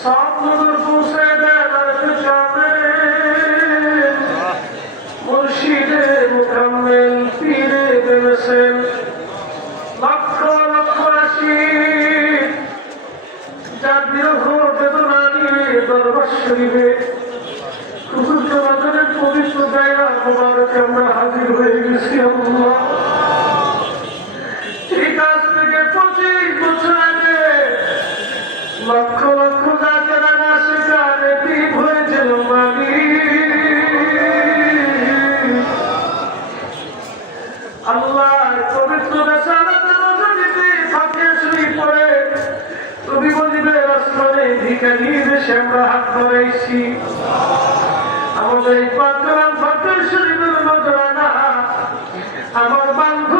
सात नजर पूछे मुर्शिदे मुकम्मल पीरे बेमसेन लक्ष लक्ष राशि যার বিরহ বেদনা নিয়ে দরবার শরীফে কুতুব বাজারের পবিত্র জায়গা মোবারকে আমরা হাজির হয়ে গেছি। আল্লাহ ঠিক আজ থেকে 25 বছর আগে লক্ষ লক্ষ জায়গার আশিকারে দ্বীপ হয়েছিল আল্লাহ পবিত্র বেসালাতে রজনীতে ফাঁকে শুই পড়ে তুমি বলিবে আসমানে ভিখারি দেশে আমরা হাত বাড়াইছি। আমাদের এই পাত্রান ফাঁকে শরীফের নজরানা আমার বান্ধব